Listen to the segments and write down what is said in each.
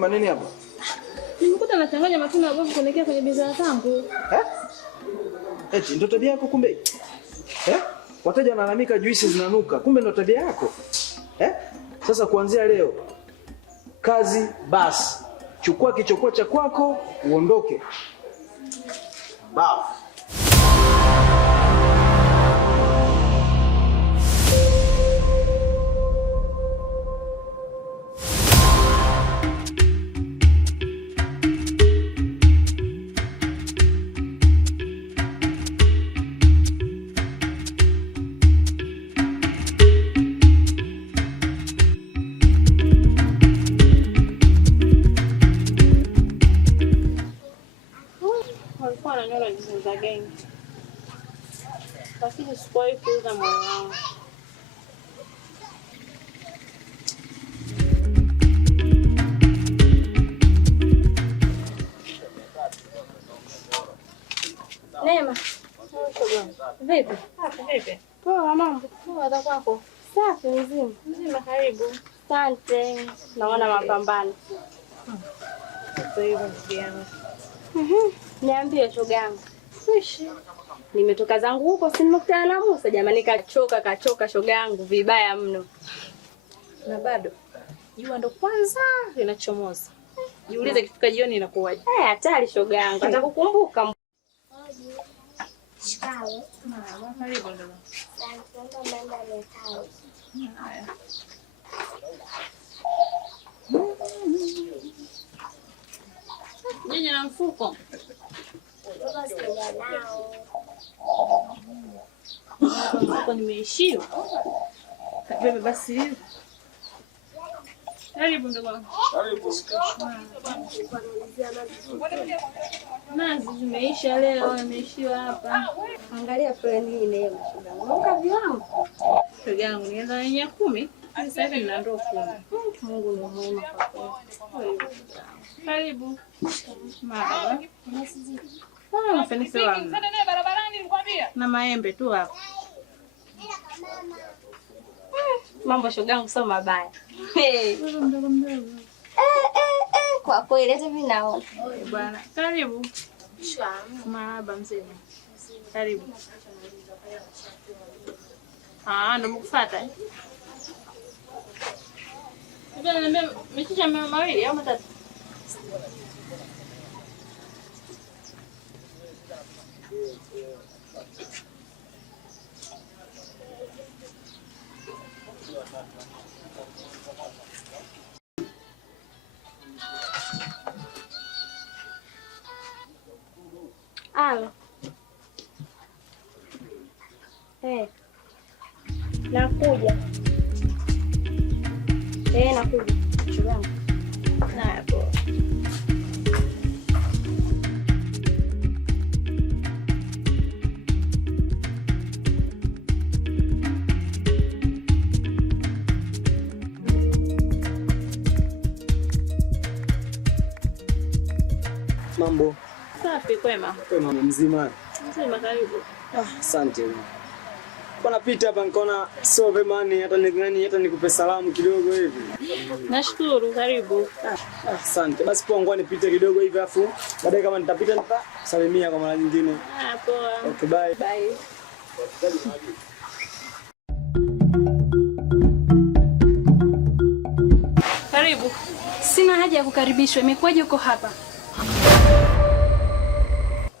Neema, nini hapa? Nimekuta nachanganya matunda ya bovu kuelekea kwenye bidhaa zangu. Eti ndo tabia yako kumbe? Wateja wanalalamika juisi zinanuka. Kumbe ndo tabia yako? Sasa kuanzia leo kazi basi. Chukua kichokwa cha kwako uondoke. Bao. Lakini sikuwahi kuuza moyo wangu. Neema. Vipi? Vipi? Poa mambo. Poa za kwako. Safi mzima. Mzima karibu. Asante. Naona mapambano. Sasa hivi ndio yangu. Niambie shoga yangu. Fresh. Nimetoka zangu huko si nimekutana na Musa jamani, kachoka shoga yangu vibaya mno. Na bado jua ndo kwanza linachomoza. Jiulize kifika jioni inakuwaje. Hatari shoga yangu. Atakukumbuka. Shikamoo. Mama, karibu ndo. Asante mama ametao. Haya. Nyanya na mfuko. Mfuko nimeishiwa. Kabebe basi hivi. Karibu ndugu wangu. Karibu. Nazi zimeisha leo, imeishiwa hapa. Angalia fulani hii Neema shoga. Unaoka viwango. Shoga yangu nienda yenye 10. Sasa hivi nina ndoo 10. Mungu ni mwema kwa kweli. Karibu. Mama. Mfanisi wangu. Na maembe tu hapa. Mambo shoga yangu sio mabaya. Mdogo. Kwa kweli hata mimi naona. Bwana, karibu. Marhaba mzee. Karibu. Ndo mkufuata. Ndio niambia mchicha mawili au matatu? Alo. Nakuja. Nakuja. Shoga yangu. Haya poa. Mambo. Safi kwema. Kwema mzima. Mzima karibu. Asante. Bwana pita hapa nikaona sio vema ni hata nikupe salamu kidogo hivi. Nashukuru karibu. Asante. Basi poa ngoja nipite kidogo hivi afu baadaye kama nitapita nitasalimia kwa mara nyingine. Poa. Okay, bye. Bye. Karibu. Sina haja ya kukaribishwa. Imekuwaje uko hapa?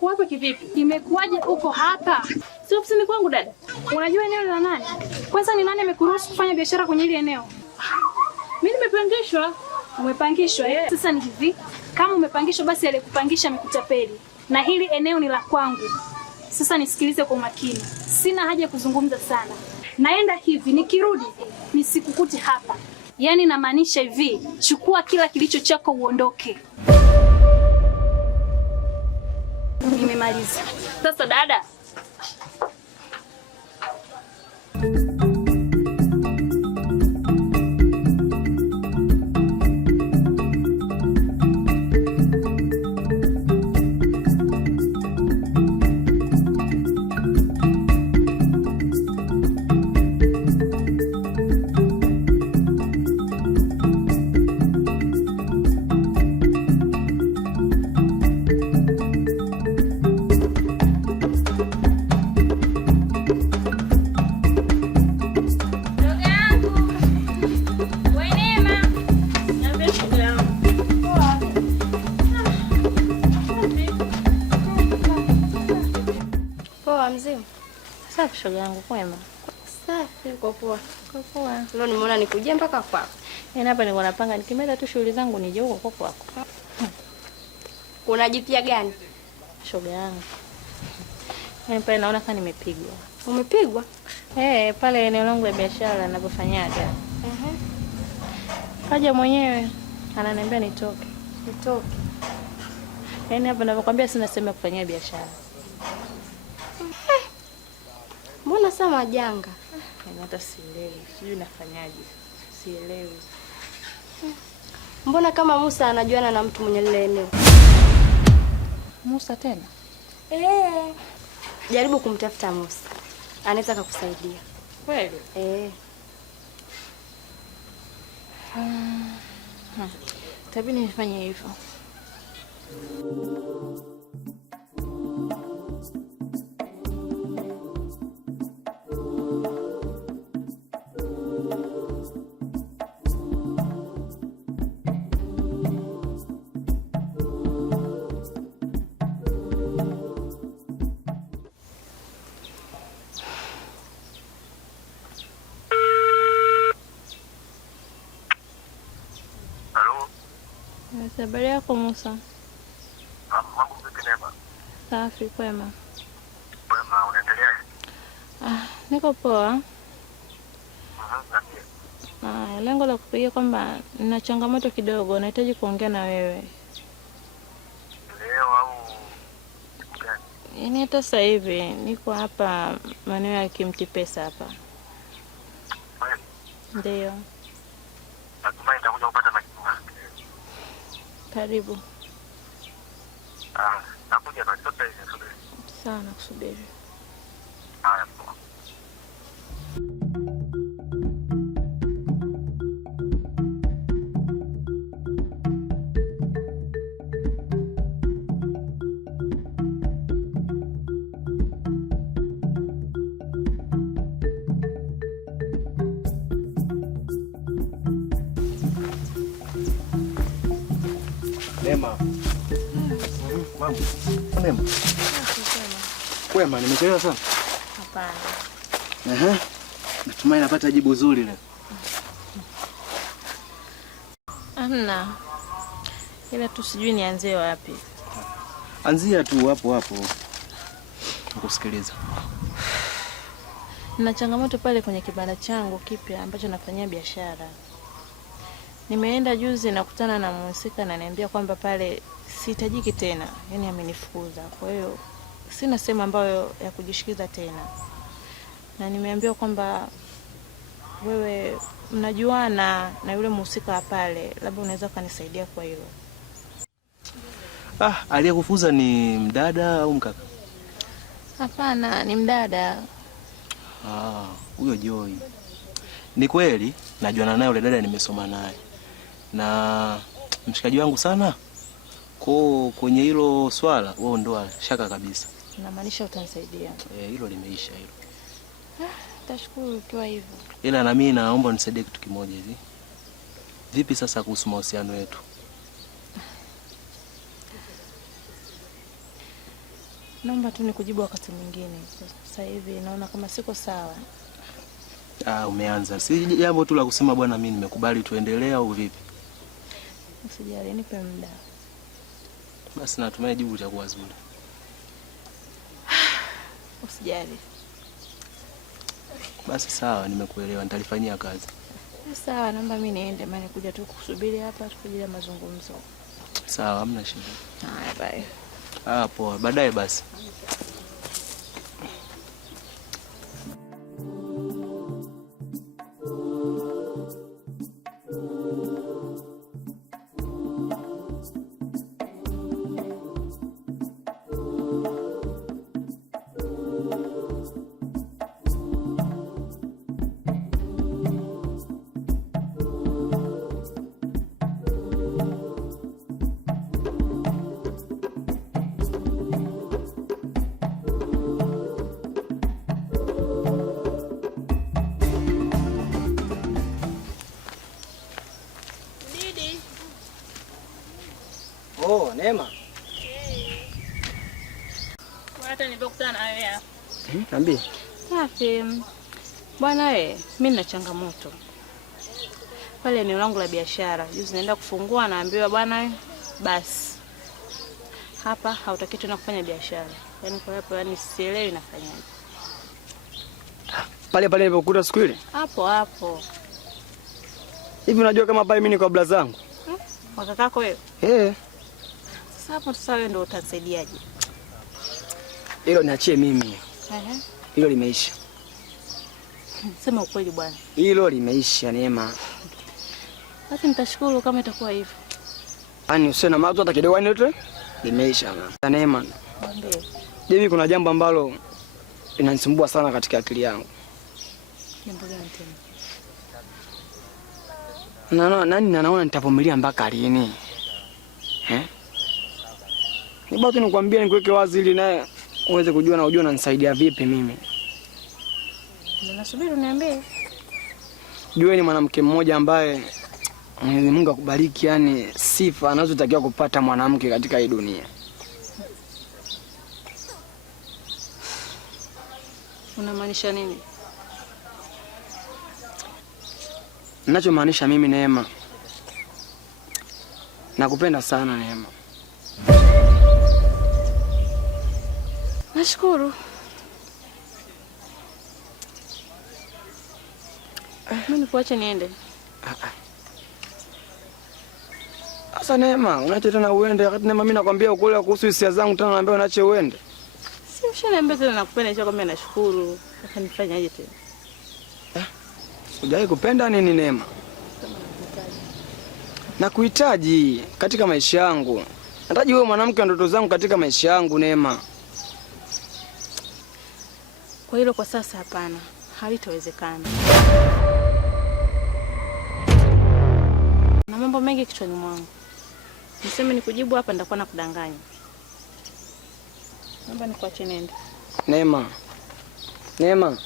Wapo kivipi? Imekuwaje uko hapa? Si ofisini kwangu dada. Unajua eneo la nani? Kwanza ni nani amekuruhusu kufanya biashara kwenye ile eneo? Mimi nimepangishwa. Umepangishwa? Yeah. Sasa ni hivi, kama umepangishwa basi aliyekupangisha amekutapeli. Na hili eneo ni la kwangu. Sasa nisikilize kwa makini. Sina haja ya kuzungumza sana. Naenda hivi, nikirudi nisikukute hapa. Yaani namaanisha hivi, chukua kila kilicho chako uondoke. Nimemaliza. Sasa dada. Poa mzima. Safi shoga yangu, kwema? Safi, uko poa? Uko poa. Leo nimeona nikuje mpaka kwako. Hapa niko napanga nikimaliza tu shughuli zangu nije huko kwako. Kuna jipya gani? Shoga yangu. Pale naona kama nimepigwa. Umepigwa? Pale eneo langu la biashara ninapofanyaga. Kaja mwenyewe ananiambia nitoke. Nitoke. Hapa ninapokuambia sina sehemu ya kufanyia biashara. Mbona saa majanga? Hata sielewi. Sijui nafanyaje. Sielewi. Mbona kama Musa anajuana na mtu mwenye lile eneo? Musa tena? Jaribu kumtafuta Musa. Anaweza kukusaidia. Kweli? Tabini nifanye hivyo. Habari yako Musa? Mambo vipi Neema? Safi, kwema. Kwema, unaendelea? Niko poa. Lengo la kupigia kwamba nina changamoto kidogo, nahitaji kuongea na wewe. Leo au gani? Yaani hata sasa hivi niko hapa maeneo ya Kimtipesa hapa. Ndio. Natumai nitakuja kupata majibu. Karibu. Nakuja basi sasa hivi. Sawa, nakusubiri. Haya. Neema. Mambo. Neema. Kwema, nimechelewa sana? Hapana. Natumai napata jibu zuri leo. Hamna. Ila tu sijui nianzie wapi. Anzia tu hapo hapo. Nikusikiliza. Nina changamoto pale kwenye kibanda changu kipya ambacho nafanyia biashara. Nimeenda juzi na kukutana na mhusika na niambia kwamba pale sihitajiki tena, yaani amenifukuza. Kwa hiyo sina sehemu ambayo ya kujishikiza tena. Na nimeambiwa kwamba wewe mnajuana na yule mhusika pale, labda unaweza kanisaidia kwa hilo. Aliyekufuza ni mdada au mkaka? Hapana, ni mdada. Huyo Joy. Ni kweli najuana naye yule dada, nimesoma naye. Na mshikaji wangu sana. Kwenye hilo swala wewe ndo shaka kabisa. Inamaanisha utanisaidia. Hilo limeisha hilo. Tashukuru ukiwa hivyo. Ila na mimi naomba unisaidie kitu kimoja hivi. Vipi sasa kuhusu mahusiano yetu? Naomba tu nikujibu wakati mwingine. Sasa hivi naona kama siko sawa. Umeanza. Si jambo tu la kusema bwana mimi nimekubali tuendelee au vipi? Usijali, nipe muda. Basi natumai jibu litakuwa zuri. Usijali. Basi sawa, nimekuelewa, nitalifanyia kazi. Sawa, naomba mimi niende, maana kuja tu kukusubiri hapa tukijia mazungumzo. Sawa, hamna shida. Bye. Poa, baadaye basi. Neema. Hata nilipokutana na wewe hapa. Niambie. Safi. Bwana wewe, mimi nina changamoto. Pale eneo langu la biashara, juzi naenda kufungua naambiwa bwana basi. Hapa hautaki tena kufanya biashara. Yaani kwa hapo sielewi nafanyaje. Pale nilipokuta siku ile? Hapo. Hivi unajua kama pale mimi ni kwa bla zangu? Kwa kakako wewe? Sasa hapo wewe ndio utasaidiaje? Hilo niachie mimi. Hilo limeisha. Sema ukweli bwana. Hilo limeisha Neema. Basi nitashukuru kama itakuwa hivyo. Yaani usiwe na mawazo hata kidogo, yote limeisha mama. Neema. Ndio. Mimi kuna jambo ambalo linanisumbua sana katika akili yangu. Jambo gani tena? Naona nitavumilia mpaka lini? Ni bado nikwambie nikuweke wazi ili naye uweze kujua na ujue unanisaidia vipi mimi. Nasubiri uniambie. Jua ni mwanamke mmoja ambaye Mwenyezi Mungu akubariki, yani sifa anazotakiwa kupata mwanamke katika hii dunia. Unamaanisha nini? Ninachomaanisha mimi Neema, nakupenda sana Neema. Nashukuru. Mimi nikuache niende. Sasa Neema, unaacha tena uende wakati Neema mimi nakwambia ukule kuhusu hisia zangu tena naambia unaache uende. Si ushaniambia tena nakupenda, hicho kwambia nashukuru. Sasa nifanyaje tena? Hujai kupenda nini Neema? Nakuhitaji katika maisha yangu. Nataka wewe mwanamke wa ndoto zangu katika maisha yangu Neema. Kwa hilo kwa sasa hapana. Haitawezekana. Na mambo mengi kichwani mwangu. Niseme nikujibu hapa nitakuwa nakudanganya. Naomba nikuache nende. Neema.